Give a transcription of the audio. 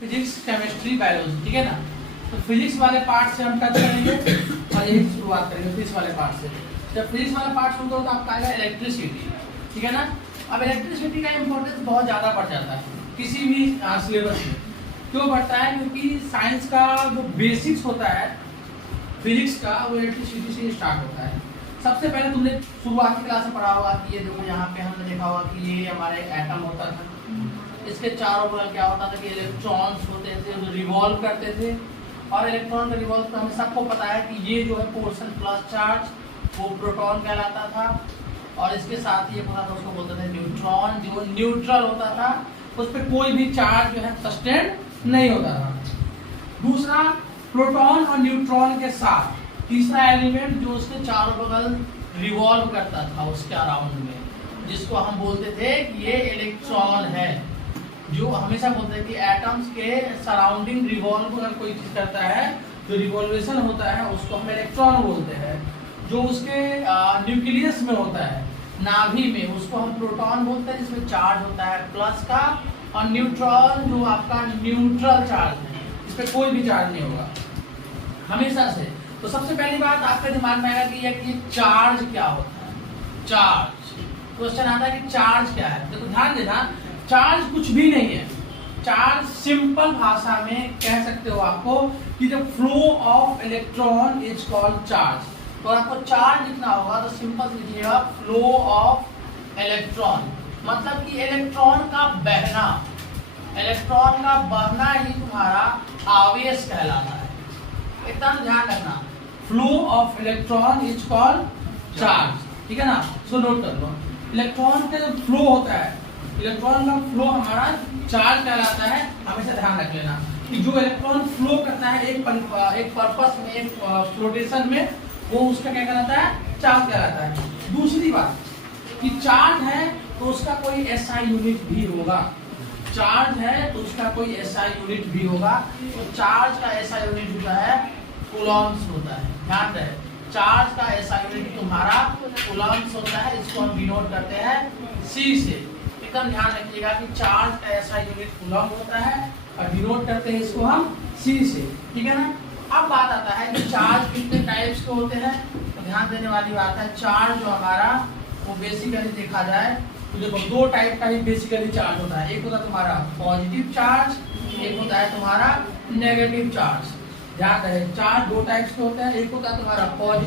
Physics, chemistry, biology, ठीक है ना। तो फिजिक्स वाले पार्ट से हम टच करेंगे और यही शुरुआत करेंगे फिजिक्स वाले पार्ट से। जब फिजिक्स वाला पार्ट शुरू करो तो आपका आएगा इलेक्ट्रिसिटी, ठीक है ना। अब इलेक्ट्रिसिटी का इंपॉर्टेंस बहुत ज़्यादा बढ़ जाता है किसी भी सिलेबस में। क्यों बढ़ता है? क्योंकि साइंस का जो बेसिक्स होता है फिजिक्स का, वो इलेक्ट्रिसिटी से स्टार्ट होता है। सबसे पहले तुमने शुरुआती क्लास में पढ़ा होगा कि ये देखो यहाँ पे हमने देखा होगा कि ये हमारा एक एटम होता था, इसके चारों बगल क्या होता था कि इलेक्ट्रॉन्स होते थे जो रिवॉल्व करते थे। और इलेक्ट्रॉन का रिवॉल्व तो हमें सबको पता है कि ये जो है पोर्शन प्लस चार्ज वो प्रोटॉन कहलाता था, और इसके साथ ये होता था उसको बोलते थे न्यूट्रॉन, जो न्यूट्रल होता था, उस पर कोई भी चार्ज जो है सस्टेन नहीं होता था। दूसरा, प्रोटॉन और न्यूट्रॉन के साथ तीसरा एलिमेंट जो उसके चारों बगल रिवॉल्व करता था उसके अराउंड में, जिसको हम बोलते थे कि ये इलेक्ट्रॉन है। जो हमेशा बोलते हैं कि एटम्स के सराउंडिंग रिवॉल्व अगर कोई चीज करता है, जो रिवॉल्वेशन होता है उसको हम इलेक्ट्रॉन बोलते हैं। जो उसके न्यूक्लियस में होता है, नाभि में, उसको हम प्रोटॉन बोलते हैं, जिसमें चार्ज होता है प्लस का। और न्यूट्रॉन जो आपका न्यूट्रल चार्ज है, इस पर कोई भी चार्ज नहीं होगा हमेशा से। तो सबसे पहली बात आपके दिमाग में आएगा कि चार्ज क्या होता है। चार्ज क्वेश्चन आता है कि चार्ज क्या है। देखो ध्यान देना, चार्ज कुछ भी नहीं है। चार्ज सिंपल भाषा में कह सकते हो आपको कि the flow of electron is called charge. तो आपको चार्ज लिखना होगा तो सिंपल लिखिएगा फ्लो ऑफ इलेक्ट्रॉन, मतलब कि इलेक्ट्रॉन का बहना। इलेक्ट्रॉन का बहना ही तुम्हारा आवेश कहलाता है। एकदम ध्यान रखना, flow of electron is called charge, ठीक है ना। सो नोट कर लो, इलेक्ट्रॉन का जो फ्लो होता है, इलेक्ट्रॉन का फ्लो हमारा चार्ज कहलाता है। हमेशा ध्यान रख लेना कि जो इलेक्ट्रॉन फ्लो करता है एक पर्पस में, एक फ्लोटेशन में, वो उसका क्या कहलाता है? चार्ज कहलाता है। दूसरी बात कि चार्ज है तो उसका कोई एसआई यूनिट भी होगा। चार्ज है तो उसका कोई एसआई यूनिट भी होगा। तो चार्ज का एसआई यूनिट होता है कूलम्ब्स होता है। ध्यान रहे, चार्ज का एसआई यूनिट तुम्हारा कूलम्ब्स होता है। इसको हम डिनोट करते हैं सी से। एकदम ध्यान रखिएगा कि चार्ज का एसआई यूनिट कूलम्ब होता है और डिनोट करते हैं इसको हम सी से, ठीक है ना। अब बात आता है कि चार्ज कितने टाइप्स के होते हैं। तो ध्यान देने वाली बात है, चार्ज जो हमारा वो बेसिकली देखा जाए तो देखो दो टाइप का ही बेसिकली चार्ज होता है। एक होता है तुम्हारा पॉजिटिव चार्ज, एक होता है तुम्हारा नेगेटिव चार्ज। ध्यान रहे, चार्ज दो टाइप्स के होते हैं। एक होता है तुम्हारा पॉजिटिव